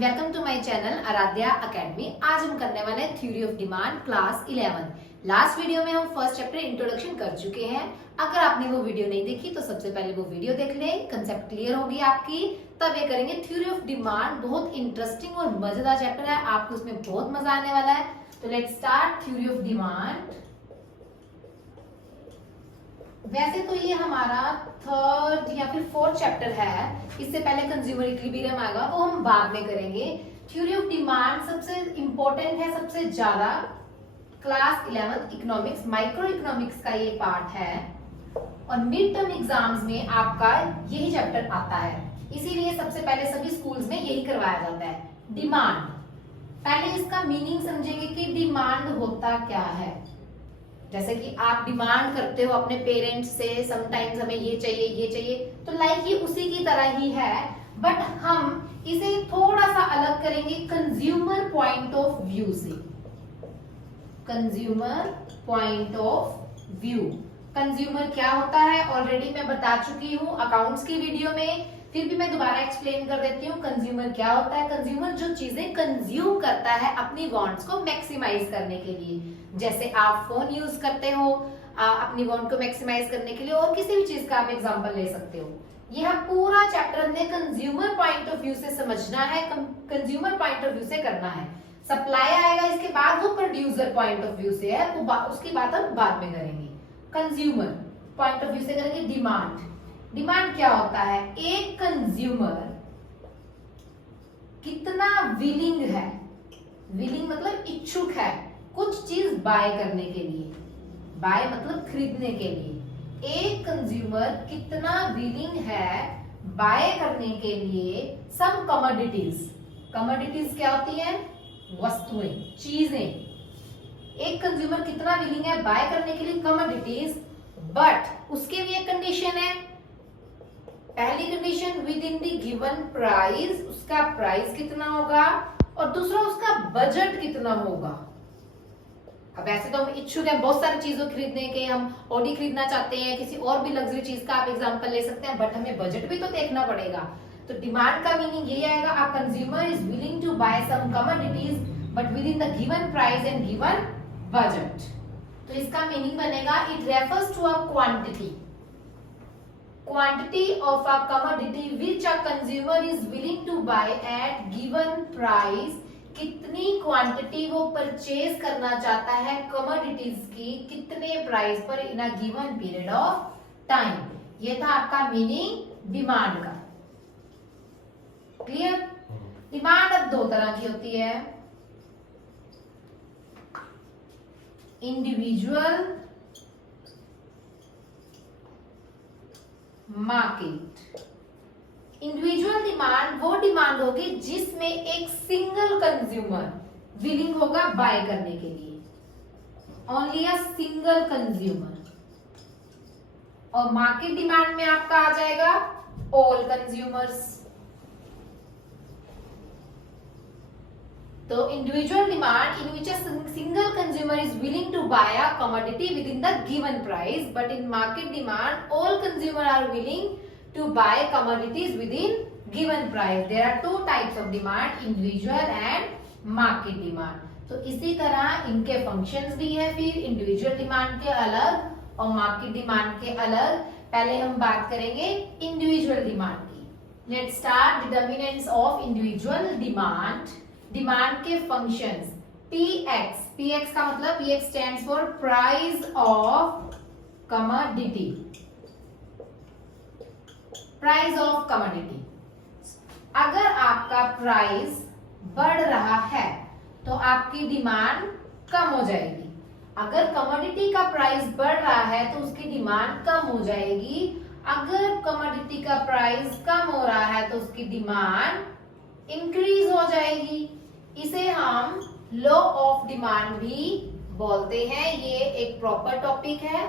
Welcome to my channel Aaradhya academy. आज हम करने वाले हैं theory of demand class 11। Last video में हम फर्स्ट चैप्टर इंट्रोडक्शन कर चुके हैं। अगर आपने वो वीडियो नहीं देखी तो सबसे पहले वो वीडियो देख लें, कंसेप्ट क्लियर होगी आपकी, तब ये करेंगे। थ्योरी ऑफ डिमांड बहुत इंटरेस्टिंग और मजेदार चैप्टर है, आपको उसमें बहुत मजा आने वाला है। तो let's start theory of demand. वैसे तो ये हमारा थर्ड या फिर फोर्थ चैप्टर है, इससे पहले कंज्यूमर इक्विलिब्रियम आएगा, वो हम बाद में करेंगे। थ्योरी ऑफ डिमांड सबसे इंपॉर्टेंट है, सबसे ज्यादा क्लास 11 इकोनॉमिक्स, माइक्रो इकोनॉमिक्स का ये पार्ट है और मिड टर्म एग्जाम्स में आपका यही चैप्टर आता है, इसीलिए सबसे पहले सभी स्कूल्स में यही करवाया जाता है। डिमांड, पहले इसका मीनिंग समझेंगे कि डिमांड होता क्या है। जैसे कि आप डिमांड करते हो अपने पेरेंट्स से, समटाइम्स हमें ये चाहिए, तो लाइक ये उसी की तरह ही है, बट हम इसे थोड़ा सा अलग करेंगे कंज्यूमर पॉइंट ऑफ व्यू से। Consumer point of view, consumer क्या होता है ऑलरेडी मैं बता चुकी हूँ अकाउंट्स की वीडियो में, फिर भी मैं दोबारा एक्सप्लेन कर देती हूँ। कंज्यूमर क्या होता है? कंज्यूमर जो चीजें कंज्यूम करता है अपनी वांट्स को मैक्सिमाइज करने के लिए। जैसे आप फोन यूज करते हो अपनी वांट को मैक्सिमाइज करने के लिए, और किसी भी चीज का आप एग्जांपल ले सकते हो। यह पूरा चैप्टर हमने कंज्यूमर पॉइंट ऑफ व्यू से समझना है, कंज्यूमर पॉइंट ऑफ व्यू से करना है। सप्लाई आएगा इसके बाद, वो प्रोड्यूसर पॉइंट ऑफ व्यू से है, उसकी बात हम बाद में करेंगे। कंज्यूमर पॉइंट ऑफ व्यू से करेंगे डिमांड। डिमांड क्या होता है? एक कंज्यूमर कितना विलिंग है, विलिंग मतलब इच्छुक है कुछ चीज बाय करने के लिए, बाय मतलब खरीदने के लिए। एक कंज्यूमर कितना विलिंग है बाय करने के लिए सम कमोडिटीज। कमोडिटीज क्या होती है? वस्तुएं, चीजें। एक कंज्यूमर कितना विलिंग है बाय करने के लिए कमोडिटीज, बट उसके भी एक कंडीशन है। पहली condition with in the given price, उसका प्राइस कितना होगा, और दूसरा उसका बजट कितना होगा। अब वैसे तो हम इच्छुक हैं बहुत सारी चीजों खरीदने के, हम ऑडी खरीदना चाहते हैं, किसी और भी लग्जरी चीज का आप एग्जांपल ले सकते हैं, बट हमें बजट भी तो देखना पड़ेगा। तो डिमांड का मीनिंग यही आएगा, a consumer is willing to buy some commodities but within the given price and given budget. तो इसका मीनिंग बनेगा it refers to a quantity, quantity of a commodity which a consumer is willing to buy at given price। कितनी quantity वो purchase करना चाहता है commodities की, कितने प्राइस पर in a given period of time. ये था आपका मीनिंग डिमांड का। क्लियर? डिमांड अब दो तरह की होती है, इंडिविजुअल मार्केट। इंडिविजुअल डिमांड वो डिमांड होगी जिसमें एक सिंगल कंज्यूमर विलिंग होगा बाय करने के लिए, ओनली अ सिंगल कंज्यूमर। और मार्केट डिमांड में आपका आ जाएगा ऑल कंज्यूमर्स। तो individual demand in which a single consumer is willing to buy a commodity within the given price, but in market demand all consumer are willing to buy commodities within given price. There are two types of demand, individual and market demand. तो इसी तरह इनके functions भी है, फिर individual demand के अलग और मार्केट डिमांड के अलग। पहले हम बात करेंगे इंडिविजुअल डिमांड की। Let's start determinants of individual demand. Demand के फंक्शंस, पीएक्स, पीएक्स का मतलब px stands for price of commodity, price of commodity. अगर आपका प्राइस बढ़ रहा है तो आपकी डिमांड कम हो जाएगी। अगर कमोडिटी का प्राइस बढ़ रहा है तो उसकी डिमांड कम हो जाएगी। अगर कमोडिटी का प्राइस कम हो रहा है तो उसकी डिमांड इंक्रीज हो जाएगी। इसे हम लॉ ऑफ डिमांड भी बोलते हैं। ये एक प्रॉपर टॉपिक है,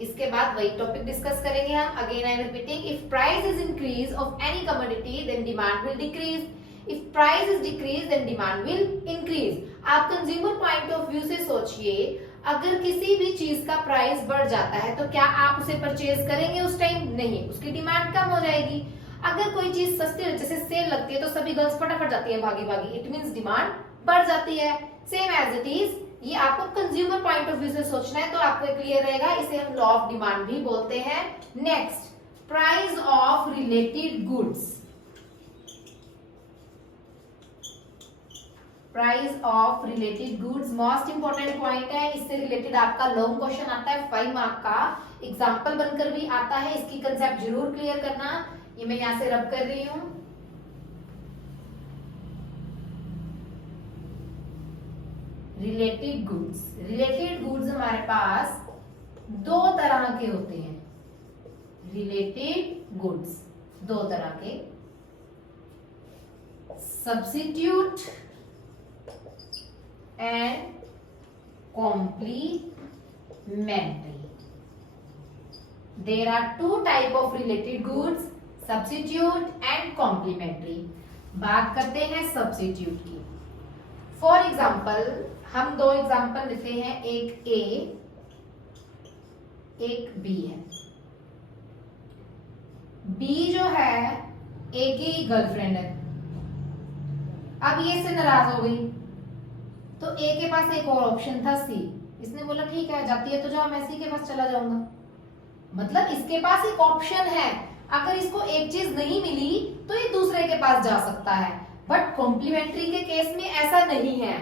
इसके बाद वही टॉपिक डिस्कस करेंगे हम। Again I am repeating, if price is increase of any commodity then demand will decrease, if price is decrease then demand will increase. आप कंज्यूमर पॉइंट ऑफ व्यू से सोचिए, अगर किसी भी चीज का प्राइस बढ़ जाता है तो क्या आप उसे परचेज करेंगे उस टाइम? नहीं, उसकी डिमांड कम हो जाएगी। अगर कोई चीज सस्ती हो, जैसे सेल लगती है तो सभी गर्ल्स फटाफट जाती है भागी भागी, इट मींस डिमांड बढ़ जाती है। सेम एज इट इज, ये आपको कंज्यूमर पॉइंट ऑफ व्यू से सोचना है तो आपको क्लियर रहेगा, इसे हम लॉ ऑफ डिमांड भी बोलते हैं। Next, price of related goods. Price of related goods most important point है, इससे रिलेटेड आपका लॉन्ग क्वेश्चन आता है 5 मार्क का, एग्जाम्पल बनकर भी आता है, इसकी कंसेप्ट जरूर क्लियर करना। ये मैं यहां से रब कर रही हूं। रिलेटेड गुड्स, रिलेटेड गुड्स हमारे पास दो तरह के होते हैं। रिलेटेड गुड्स दो तरह के, substitute and complementary. There are two type of related goods, substitute and complementary. बात करते हैं सब्स्टिट्यूट की। फॉर एग्जाम्पल हम दो एग्जाम्पल लेते हैं, एक ए एक बी है। बी जो है ए की गर्लफ्रेंड है, अब ये से नाराज हो गई तो ए के पास एक और ऑप्शन था सी, इसने बोला ठीक है जाती है तो जाओ, मैं सी के पास चला जाऊंगा। मतलब इसके पास एक ऑप्शन है, अगर इसको एक चीज नहीं मिली तो ये दूसरे के पास जा सकता है। बट कॉम्प्लीमेंट्री के केस में ऐसा नहीं है।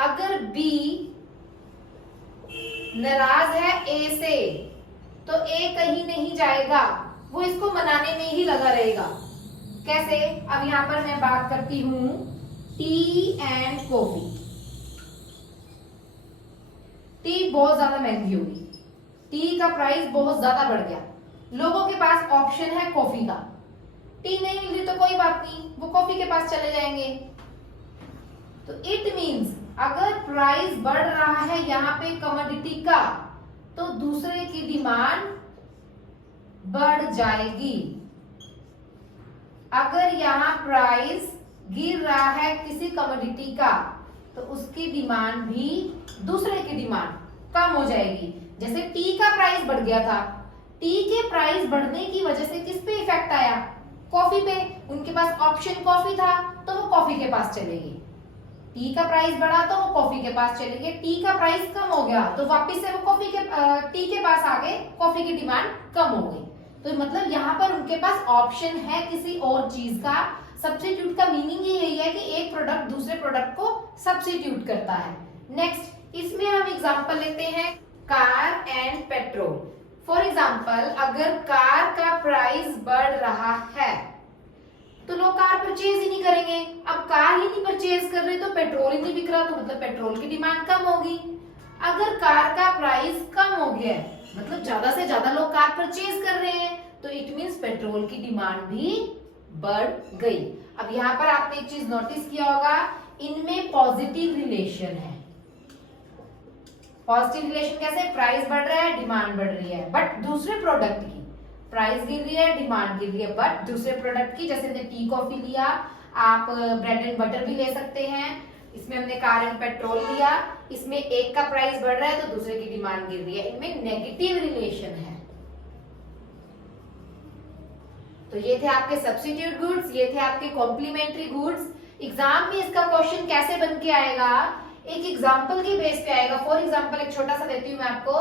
अगर बी नाराज है ए से तो ए कहीं नहीं जाएगा, वो इसको मनाने में ही लगा रहेगा। कैसे? अब यहां पर मैं बात करती हूं टी एंड कॉफी। टी बहुत ज्यादा महंगी होगी, टी का प्राइस बहुत ज्यादा बढ़ गया, लोगों के पास ऑप्शन है कॉफी का। टी नहीं मिल रही तो कोई बात नहीं, वो कॉफी के पास चले जाएंगे। तो इट मींस अगर प्राइस बढ़ रहा है यहाँ पे कमोडिटी का, तो दूसरे की डिमांड बढ़ जाएगी। अगर यहाँ प्राइस गिर रहा है किसी कमोडिटी का, तो उसकी डिमांड भी, दूसरे की डिमांड कम हो जाएगी। जैसे टी का प्राइस बढ़ गया था, टी के प्राइस बढ़ने की वजह से किस पे इफेक्ट आया? कॉफी पे। उनके पास ऑप्शन कॉफी था तो वो कॉफी के पास चले गए। टी का प्राइस बढ़ा तो वो कॉफी के पास चले गए। टी का प्राइस कम हो गया तो वापस से वो टी के पास आ गए, कॉफी की डिमांड कम हो गई। तो मतलब यहाँ पर उनके पास ऑप्शन है किसी और चीज का। सब्स्टिट्यूट का मीनिंग ही यही है कि एक प्रोडक्ट दूसरे प्रोडक्ट को सब्स्टिट्यूट करता है। नेक्स्ट, इसमें हम एग्जांपल लेते हैं car and petrol. For example अगर कार का प्राइस बढ़ रहा है तो लोग कार परचेज ही नहीं करेंगे। अब कार ही नहीं परचेज कर रहे तो पेट्रोल ही नहीं बिक रहा, तो मतलब पेट्रोल की डिमांड कम होगी। अगर कार का प्राइस कम हो गया है, मतलब ज्यादा से ज्यादा लोग कार परचेज कर रहे हैं, तो इट मींस पेट्रोल की डिमांड भी बढ़ गई। अब यहाँ पर आपने एक चीज नोटिस किया होगा, इनमें पॉजिटिव रिलेशन है। पॉजिटिव रिलेशन कैसे? प्राइस बढ़ रहा है, डिमांड बढ़ रही है, बट दूसरे प्रोडक्ट की प्राइस गिर रही है, डिमांड गिर रही है, बट दूसरे प्रोडक्ट की, जैसे हमने टी कॉफी लिया, आप ब्रेड एंड बटर भी ले सकते हैं, इसमें हमने कार एंड पेट्रोल लिया, इसमें एक का प्राइस बढ़ रहा है तो दूसरे की डिमांड गिर रही है, इनमें नेगेटिव रिलेशन है। तो ये थे आपके सब्स्टिट्यूट गुड्स, ये थे आपके कॉम्प्लीमेंट्री गुड्स। एग्जाम में इसका क्वेश्चन कैसे बन के आएगा? एक एग्जाम्पल के बेस पे आएगा। फॉर एग्जाम्पल एक छोटा सा देती हूँ मैं आपको,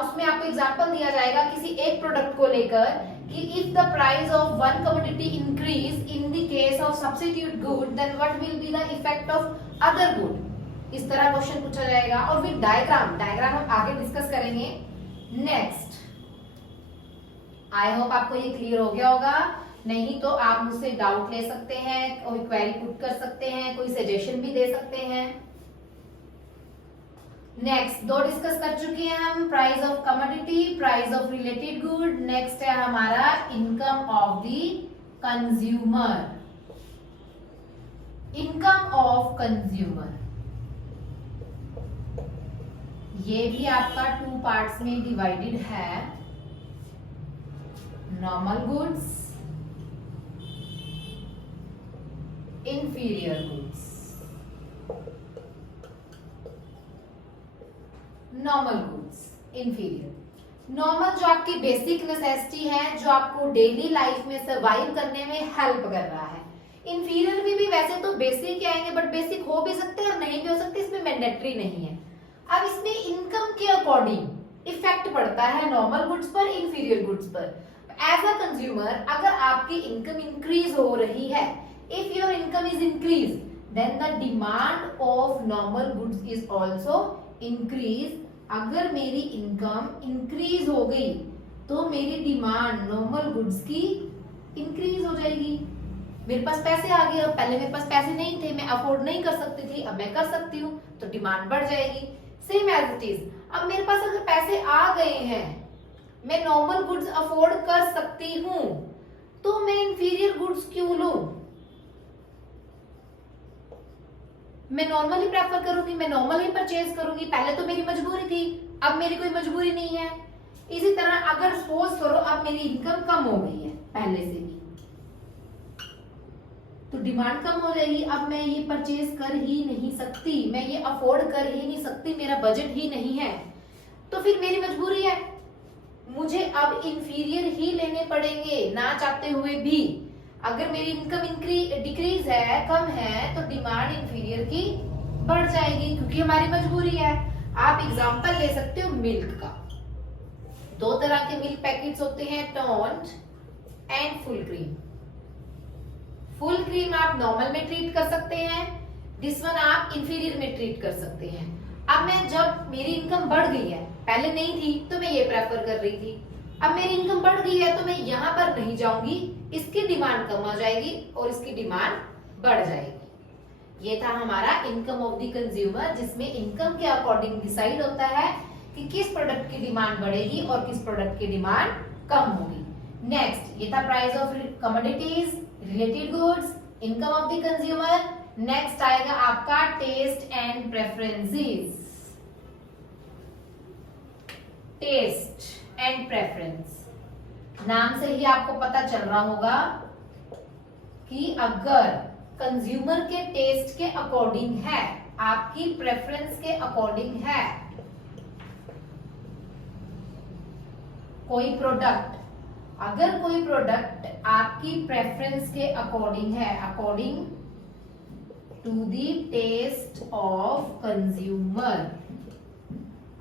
उसमें आपको एग्जाम्पल दिया जाएगा किसी एक प्रोडक्ट को लेकर कि if the price of one commodity increase in the case of substitute good then what will be the effect of other good. इस तरह क्वेश्चन पूछा जाएगा और विद डायग्राम हम आगे डिस्कस करेंगे। नेक्स्ट, आई होप आपको ये क्लियर हो गया होगा। नहीं तो आप मुझसे डाउट ले सकते हैं, कोई क्वेरी पुट कर सकते हैं, कोई सजेशन भी दे सकते हैं। नेक्स्ट, दो डिस्कस कर चुके हैं हम, price of commodity, price of related good. Next है हमारा income of the consumer. Income of consumer ये भी आपका 2 पार्ट्स में डिवाइडेड है, normal goods, inferior goods. Normal goods, inferior. Normal जो आपकी बेसिक नेसेसिटी है, जो आपको डेली लाइफ में सर्वाइव करने में हेल्प कर रहा है। इंफीरियर भी वैसे तो बेसिक ही आएंगे, बट बेसिक हो भी सकते हैं और नहीं भी हो सकते, इसमें मैंडेटरी नहीं है। अब इसमें इनकम के अकॉर्डिंग इफेक्ट पड़ता है नॉर्मल गुड्स पर, इंफीरियर गुड्स पर। एज अ कंज्यूमर अगर आपकी इनकम इंक्रीज हो रही है, if your income is increase, then the demand of normal goods is also increase. अगर मेरी इनकम इंक्रीज हो गई तो मेरी डिमांड नॉर्मल गुड्स की इंक्रीज हो जाएगी। मेरे पास पैसे आ गए, पहले मेरे पास पैसे नहीं थे, मैं अफोर्ड नहीं कर सकती थी, अब मैं कर सकती हूँ, तो डिमांड बढ़ जाएगी। सेम एज इट इज, अब मेरे पास अगर पैसे आ गए हैं, मैं नॉर्मल गुड्स अफोर्ड कर सकती हूँ, तो मैं इंफीरियर गुड्स क्यों लूं? मैं नॉर्मल ही प्रेफर करूंगी, मैं नॉर्मल ही परचेज करूंगी। पहले तो मेरी मजबूरी थी, अब मेरी कोई मजबूरी नहीं है। इसी तरह अगर सपोज करो अब मेरी इनकम कम हो गई है पहले से भी, तो डिमांड कम हो जाएगी। अब मैं ये परचेज कर ही नहीं सकती, मैं ये अफोर्ड कर ही नहीं सकती, मेरा बजट ही नहीं है, तो फिर मेरी मजबूरी है, मुझे अब इंफीरियर ही लेने पड़ेंगे ना चाहते हुए भी। अगर मेरी इनकम डिक्रीज है, कम है, तो डिमांड इंफीरियर की बढ़ जाएगी, क्योंकि हमारी मजबूरी है। आप एग्जांपल ले सकते हो मिल्क का। दो तरह के मिल्क पैकेट्स होते हैं, toned and full cream. Full cream आप नॉर्मल में ट्रीट कर सकते हैं, दिस वन आप इंफीरियर में ट्रीट कर सकते हैं। अब मैं जब मेरी इनकम बढ़ गई है, पहले नहीं थी तो मैं ये प्रेफर कर रही थी, अब मेरी इनकम बढ़ गई है तो मैं यहाँ पर नहीं जाऊंगी, इसकी डिमांड कम हो जाएगी और इसकी डिमांड बढ़ जाएगी। ये था हमारा इनकम ऑफ द कंज्यूमर, जिसमें इनकम के अकॉर्डिंग डिसाइड होता है कि किस प्रोडक्ट की डिमांड बढ़ेगी और किस प्रोडक्ट की डिमांड कम होगी। नेक्स्ट ये था price of commodities, related goods, income of the consumer. Next आएगा आपका taste and preferences. Taste and preference, नाम से ही आपको पता चल रहा होगा कि अगर कंज्यूमर के टेस्ट के अकॉर्डिंग है, आपकी प्रेफरेंस के अकॉर्डिंग है कोई प्रोडक्ट, अगर कोई प्रोडक्ट आपकी प्रेफरेंस के अकॉर्डिंग है, according to the taste of consumer,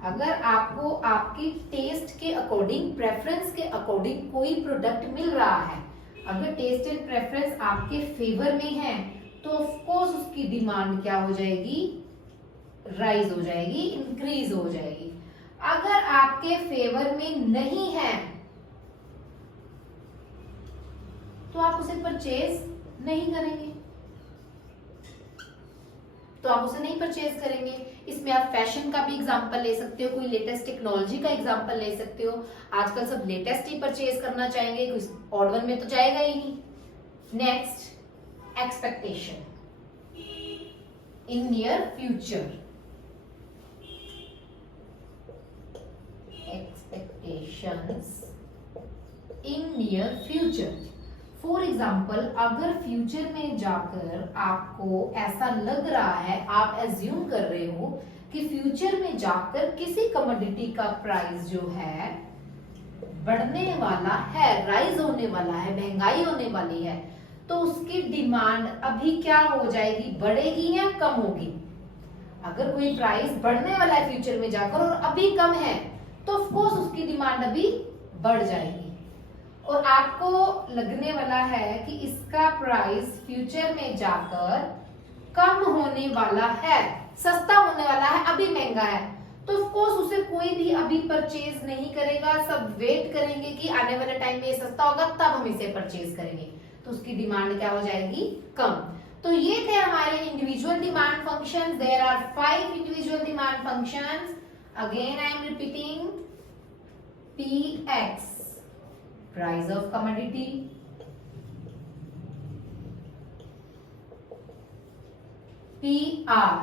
अगर आपको आपकी टेस्ट के अकॉर्डिंग, प्रेफरेंस के अकॉर्डिंग कोई प्रोडक्ट मिल रहा है, अगर टेस्ट एंड प्रेफरेंस आपके फेवर में है, तो ऑफ कोर्स उसकी डिमांड क्या हो जाएगी? राइज हो जाएगी, इंक्रीज हो जाएगी। अगर आपके फेवर में नहीं है तो आप उसे परचेज नहीं करेंगे, तो आप उसे नहीं परचेज करेंगे। इसमें आप फैशन का भी एग्जांपल ले सकते हो, कोई लेटेस्ट टेक्नोलॉजी का एग्जांपल ले सकते हो। आजकल सब लेटेस्ट ही परचेज करना चाहेंगे, कोई ऑड वन में तो जाएगा ही नहीं। Next expectation in near future, expectations in near future. For example अगर फ्यूचर में जाकर आपको ऐसा लग रहा है, आप एज्यूम कर रहे हो कि फ्यूचर में जाकर किसी कमोडिटी का प्राइस जो है बढ़ने वाला है, राइज होने वाला है, महंगाई होने वाली है, तो उसकी डिमांड अभी क्या हो जाएगी? बढ़ेगी या कम होगी? अगर कोई प्राइस बढ़ने वाला है फ्यूचर में जाकर और अभी कम है, तो ऑफ कोर्स उसकी डिमांड अभी बढ़ जाएगी। और आपको लगने वाला है कि इसका प्राइस फ्यूचर में जाकर कम होने वाला है, सस्ता होने वाला है, अभी महंगा है, तो ऑफ कोर्स उसे कोई भी अभी परचेज नहीं करेगा। सब वेट करेंगे कि आने वाले टाइम में ये सस्ता होगा तब हम इसे परचेज करेंगे, तो उसकी डिमांड क्या हो जाएगी? कम। तो ये थे हमारे individual demand functions. There are 5 individual demand functions. Again I am repeating, PX price of commodity, PR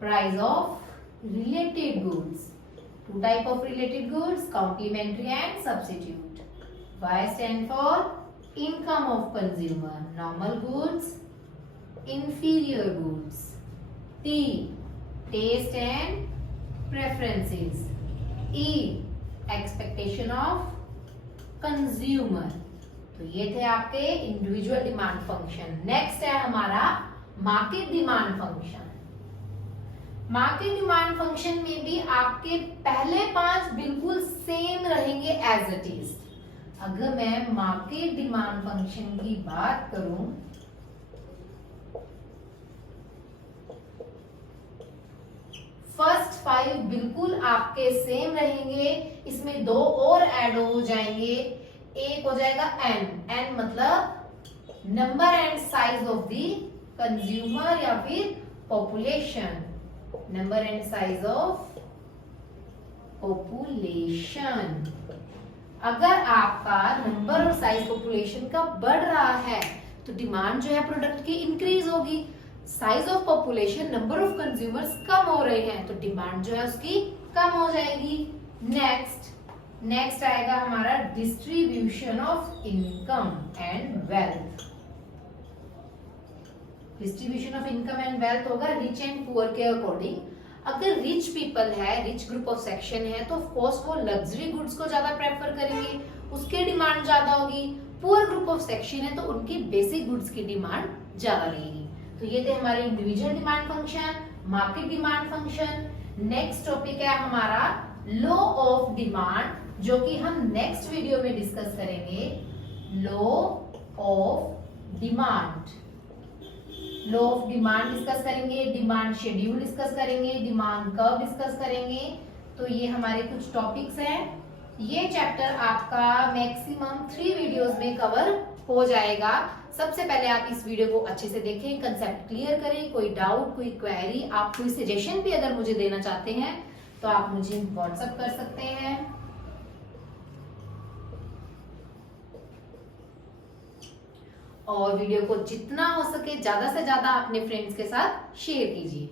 price of related goods. Two type of related goods, complementary and substitute. Y stand for income of consumer, normal goods, inferior goods. T taste and preferences. E expectation of consumer. तो ये थे आपके individual demand function. Next है हमारा market demand function. Market demand function में भी आपके पहले 5 बिल्कुल सेम रहेंगे एज इट इज। अगर मैं मार्केट डिमांड फंक्शन की बात करूं, फर्स्ट 5 बिल्कुल आपके सेम रहेंगे, इसमें 2 और ऐड हो जाएंगे। एक हो जाएगा एन मतलब number and size of the consumer या फिर population, number and size of population. अगर आपका नंबर और साइज पॉपुलेशन का बढ़ रहा है तो डिमांड जो है प्रोडक्ट की इंक्रीज होगी। Size of population, number of consumers कम हो रहे हैं तो डिमांड जो है उसकी कम हो जाएगी। नेक्स्ट आएगा हमारा distribution of income and wealth. Distribution of income and wealth होगा रिच एंड पुअर के अकॉर्डिंग। अगर रिच पीपल है, रिच ग्रुप ऑफ सेक्शन है, तो ऑफकोर्स वो लग्जरी गुड्स को ज्यादा प्रेफर करेंगे, उसकी डिमांड ज्यादा होगी। पुअर ग्रुप ऑफ सेक्शन है तो उनकी बेसिक गुड्स की डिमांड ज्यादा रहेगी। तो ये थे हमारे individual demand function, market demand function. Next topic है हमारा लॉ ऑफ डिमांड, जो कि हम नेक्स्ट वीडियो में डिस्कस करेंगे। Law of demand, law of demand discuss करेंगे, डिमांड शेड्यूल डिस्कस करेंगे, डिमांड कर्व डिस्कस करेंगे। तो ये हमारे कुछ टॉपिक्स हैं। ये चैप्टर आपका मैक्सिमम 3 वीडियोस में कवर हो जाएगा। सबसे पहले आप इस वीडियो को अच्छे से देखें, कंसेप्ट क्लियर करें। कोई डाउट, कोई क्वेरी, आप कोई सजेशन भी अगर मुझे देना चाहते हैं तो आप मुझे व्हाट्सएप कर सकते हैं। और वीडियो को जितना हो सके ज्यादा से ज्यादा अपने फ्रेंड्स के साथ शेयर कीजिए।